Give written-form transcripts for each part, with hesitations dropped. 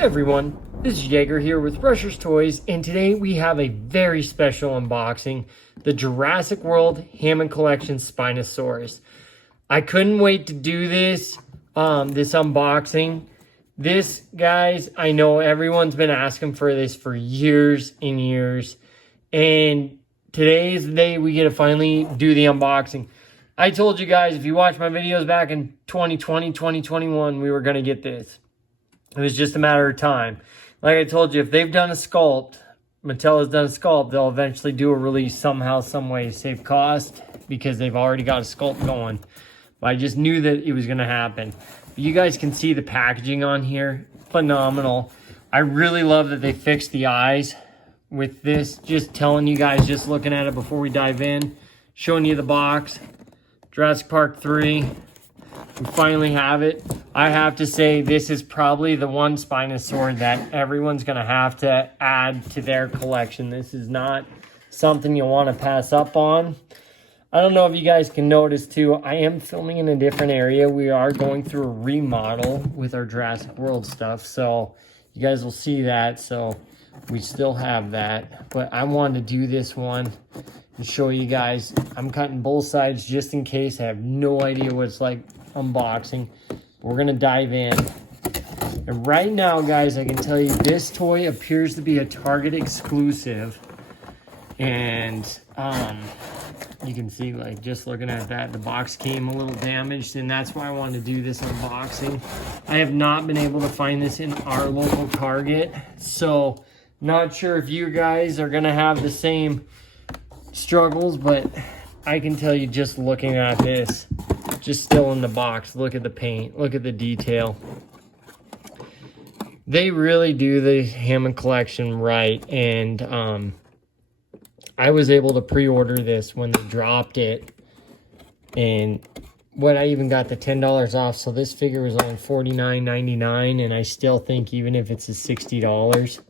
Everyone, this is Jaeger here with Rusher's Toys, and today we have a very special unboxing, the Jurassic World Hammond Collection Spinosaurus. I couldn't wait to do this unboxing. This, guys, I know everyone's been asking for this for years and years, and today is the day we get to finally do the unboxing. I told you guys, if you watch my videos back in 2020, 2021, we were going to get this. It was just a matter of time. Like I told you, if they've done a sculpt, Mattel has done a sculpt, they'll eventually do a release somehow, some way to save cost because they've already got a sculpt going. But I just knew that it was going to happen. But you guys can see the packaging on here. Phenomenal. I really love that they fixed the eyes with this. Just telling you guys, just looking at it before we dive in. Showing you the box. Jurassic Park 3. We finally have it. I have to say, this is probably the one Spinosaur that everyone's going to have to add to their collection. This is not something you'll want to pass up on. I don't know if you guys can notice too, I am filming in a different area. We are going through a remodel with our Jurassic World stuff, so you guys will see that. So we still have that, but I wanted to do this one and show you guys. I'm cutting both sides just in case. I have no idea what it's like unboxing. We're gonna dive in, and right now, guys, I can tell you this toy appears to be a Target exclusive, and you can see, like, just looking at that, the box came a little damaged, and that's why I wanted to do this unboxing. I have not been able to find this in our local Target, so not sure if you guys are gonna have the same struggles, but I can tell you, just looking at this, just still in the box, look at the paint, look at the detail. They really do the Hammond Collection right, and I was able to pre-order this when they dropped it, and what, I even got the $10 off, so this figure was only $49.99, and I still think even if it's a $60,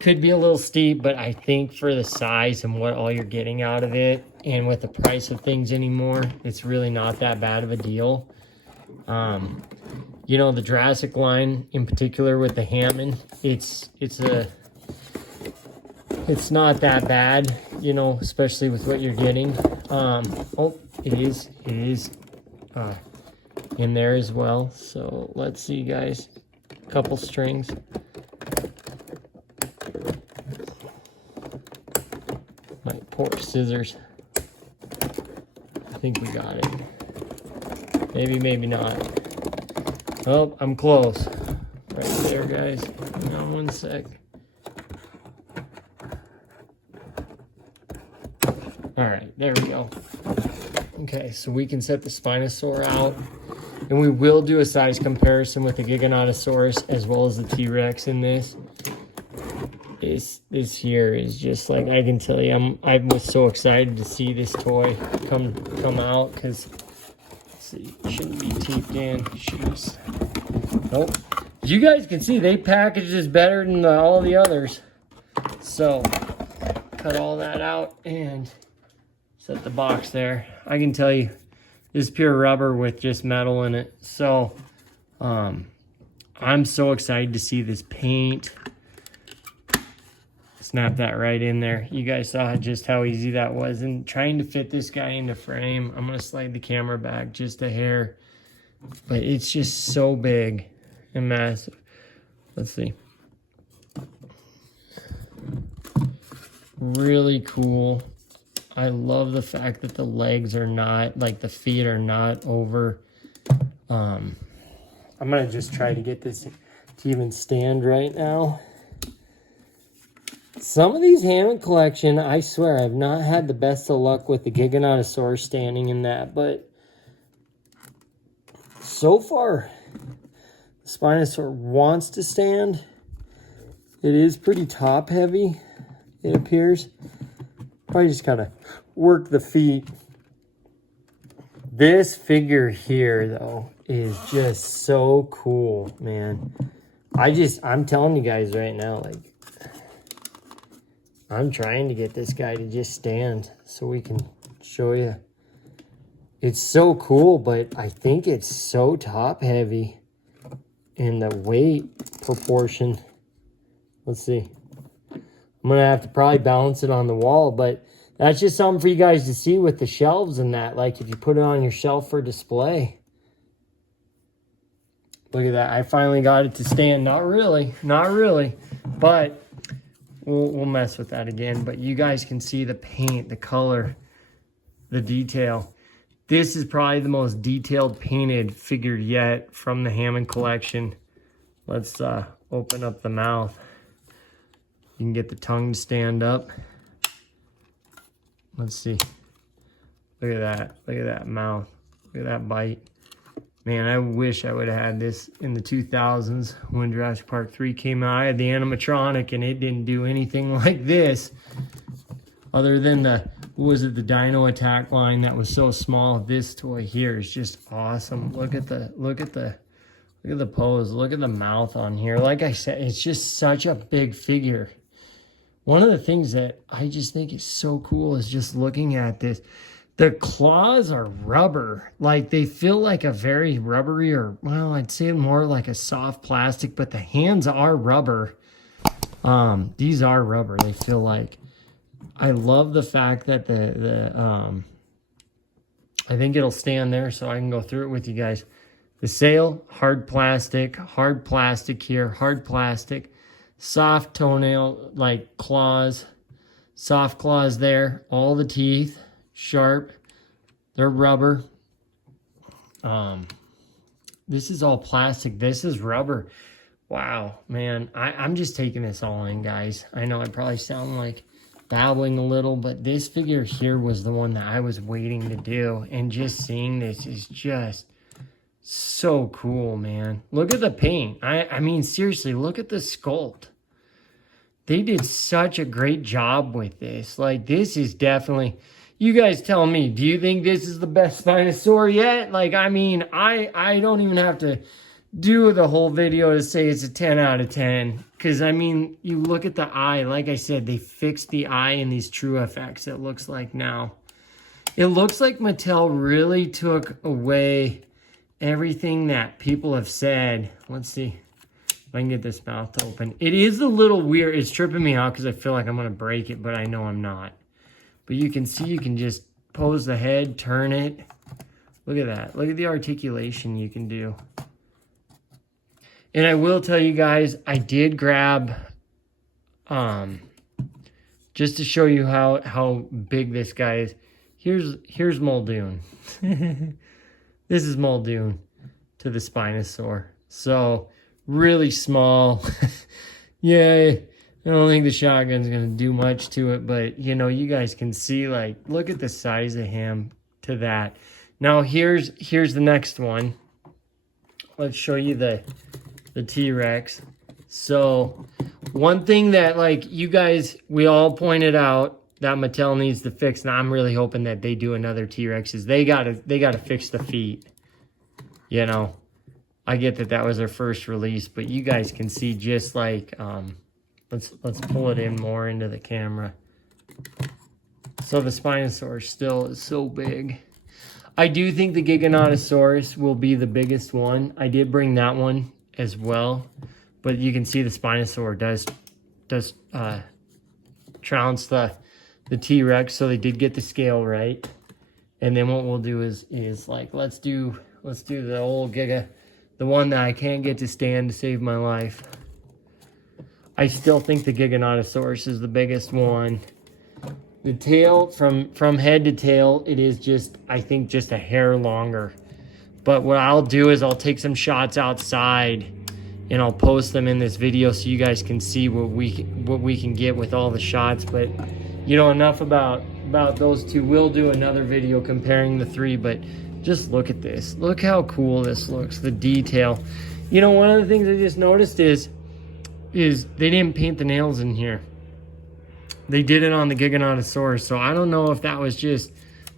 could be a little steep, but I think for the size and what all you're getting out of it, and with the price of things anymore, it's really not that bad of a deal. You know, the Jurassic line in particular with the Hammond, it's not that bad, you know, especially with what you're getting. Oh, it is in there as well. So let's see, guys, a couple strings. My poor scissors. I think we got it. Maybe, maybe not. Oh, I'm close. Right there, guys. Hang on one sec. All right, there we go. Okay, so we can set the Spinosaur out, and we will do a size comparison with the Giganotosaurus as well as the T-Rex in this. This here is just like, I can tell you, I was so excited to see this toy come out, because, let's see, it shouldn't be taped in. Shoes. Nope. As you guys can see, they packaged this better than all the others. So cut all that out and set the box there. I can tell you, this is pure rubber with just metal in it. So I'm so excited to see this paint. Snap that right in there. You guys saw just how easy that was. And trying to fit this guy into frame, I'm gonna slide the camera back just a hair, but it's just so big and massive. Let's see. Really cool. I love the fact that the legs are not, like the feet are not over. I'm gonna just try to get this to even stand right now. Some of these Hammond Collection, I swear, I've not had the best of luck with the Giganotosaurus standing in that, but so far, the Spinosaur wants to stand. It is pretty top heavy, it appears. Probably just gotta work the feet. This figure here, though, is just so cool, man. I'm telling you guys right now, like, I'm trying to get this guy to just stand so we can show you. It's so cool, but I think it's so top heavy. and the weight proportion. Let's see. I'm going to have to probably balance it on the wall, but that's just something for you guys to see with the shelves and that. Like if you put it on your shelf for display. Look at that. I finally got it to stand. Not really, but we'll mess with that again. But you guys can see the paint, the color, the detail. This is probably the most detailed painted figure yet from the Hammond collection. Let's open up the mouth. You can get the tongue to stand up. Let's see. Look at that. Look at that mouth. Look at that bite. Man, I wish I would have had this in the 2000s when Jurassic Park 3 came out. I had the animatronic and it didn't do anything like this. Other than the, what was it, the Dino Attack line that was so small. This toy here is just awesome. Look at the pose. Look at the mouth on here. Like I said, it's just such a big figure. One of the things that I just think is so cool is just looking at this. The claws are rubber. Like they feel like a very rubbery, or well, I'd say more like a soft plastic, but the hands are rubber. These are rubber, they feel like. I love the fact that I think it'll stand there so I can go through it with you guys. The sail, hard plastic here, hard plastic. Soft toenail, like claws, soft claws there. All the teeth, sharp. They're rubber. This is all plastic. This is rubber. Wow, man. I'm just taking this all in, guys. I know I probably sound like babbling a little, but this figure here was the one that I was waiting to do. And just seeing this is just so cool, man. Look at the paint. I mean, seriously, look at the sculpt. They did such a great job with this. Like, this is definitely... You guys tell me, do you think this is the best Spinosaur yet? Like, I mean, I don't even have to do the whole video to say it's a 10 out of 10. Because, I mean, you look at the eye. Like I said, they fixed the eye in these True FX, it looks like now. It looks like Mattel really took away everything that people have said. Let's see if I can get this mouth to open. It is a little weird. It's tripping me out because I feel like I'm going to break it, but I know I'm not. But you can see, you can just pose the head, turn it. Look at that. Look at the articulation you can do. And I will tell you guys, I did grab, just to show you how big this guy is. Here's Muldoon. This is Muldoon to the Spinosaur. So, really small. Yeah, I don't think the shotgun's going to do much to it, but, you know, you guys can see, like, look at the size of him to that. Now, here's the next one. Let's show you the T-Rex. So, one thing that, like, you guys, we all pointed out that Mattel needs to fix, and I'm really hoping that they do another T-Rex, is they gotta fix the feet. You know, I get that was their first release, but you guys can see just, like, let's pull it in more into the camera. So the Spinosaurus still is so big. I do think the Giganotosaurus will be the biggest one. I did bring that one as well, but you can see the Spinosaur does trounce the T-Rex, so they did get the scale right. And then what we'll do is like let's do the old Giga, the one that I can't get to stand to save my life. I still think the Giganotosaurus is the biggest one. The tail, from head to tail, it is just, I think, just a hair longer. But what I'll do is I'll take some shots outside and I'll post them in this video so you guys can see what we can get with all the shots. But, you know, enough about those two. We'll do another video comparing the three, but just look at this. Look how cool this looks, the detail. You know, one of the things I just noticed is they didn't paint the nails in here. They did it on the Giganotosaurus, so I don't know if that was just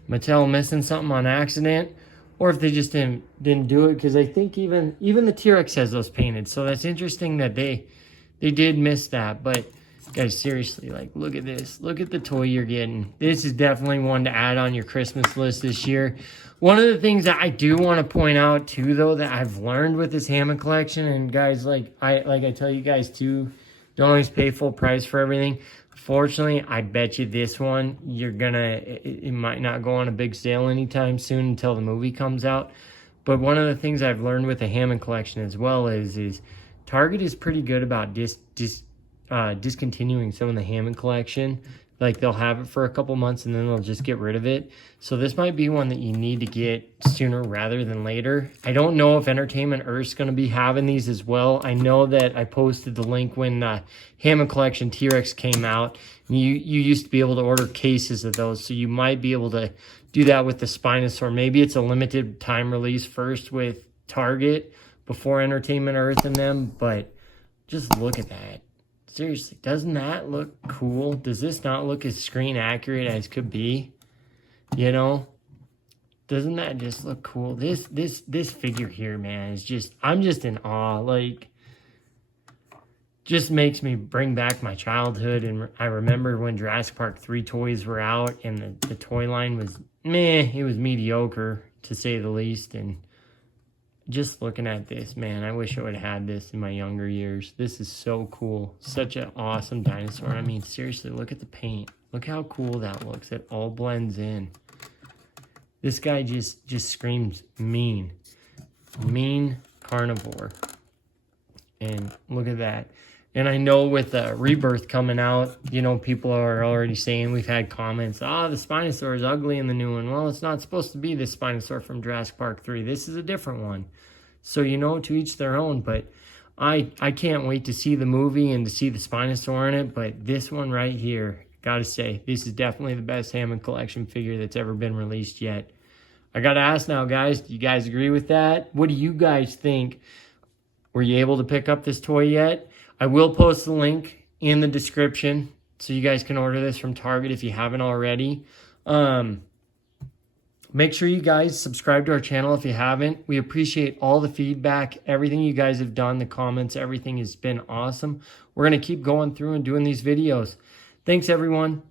Mattel missing something on accident, or if they just didn't do it, because I think even the T-Rex has those painted, so that's interesting that they did miss that. But Guys, seriously, like, look at this. Look at the toy you're getting. This is definitely one to add on your Christmas list this year. One of the things that I do want to point out, too, though, that I've learned with this Hammond collection, and guys, like I tell you guys, too, don't always pay full price for everything. Fortunately, I bet you this one, it might not go on a big sale anytime soon until the movie comes out. But one of the things I've learned with the Hammond collection as well is Target is pretty good about discontinuing some of the Hammond collection. Like, they'll have it for a couple months and then they'll just get rid of it. So this might be one that you need to get sooner rather than later. I don't know if Entertainment Earth's going to be having these as well. I know that I posted the link when Hammond Collection T-Rex came out. You used to be able to order cases of those, so you might be able to do that with the Spinosaur. Maybe it's a limited time release first with Target before Entertainment Earth and them, but just look at that. Seriously, doesn't that look cool? Does this not look as screen accurate as could be? You know? Doesn't that just look cool? This figure here, man, is just, I'm just in awe. Like, just makes me bring back my childhood. And I remember when Jurassic Park 3 toys were out and the toy line was, meh, it was mediocre to say the least. And just looking at this, man, I wish I would have had this in my younger years. This is so cool. Such an awesome dinosaur. I mean, seriously, look at the paint. Look how cool that looks. It all blends in. This guy just screams mean. Mean carnivore. And look at that. And I know with Rebirth coming out, you know, people are already saying, we've had comments, the Spinosaur is ugly in the new one. Well, it's not supposed to be this Spinosaur from Jurassic Park 3. This is a different one. So, you know, to each their own. But I can't wait to see the movie and to see the Spinosaur in it. But this one right here, gotta say, this is definitely the best Hammond collection figure that's ever been released yet. I gotta ask now, guys, do you guys agree with that? What do you guys think? Were you able to pick up this toy yet? I will post the link in the description so you guys can order this from Target if you haven't already. Make sure you guys subscribe to our channel if you haven't. We appreciate all the feedback, everything you guys have done, the comments, everything has been awesome. We're going to keep going through and doing these videos. Thanks, everyone.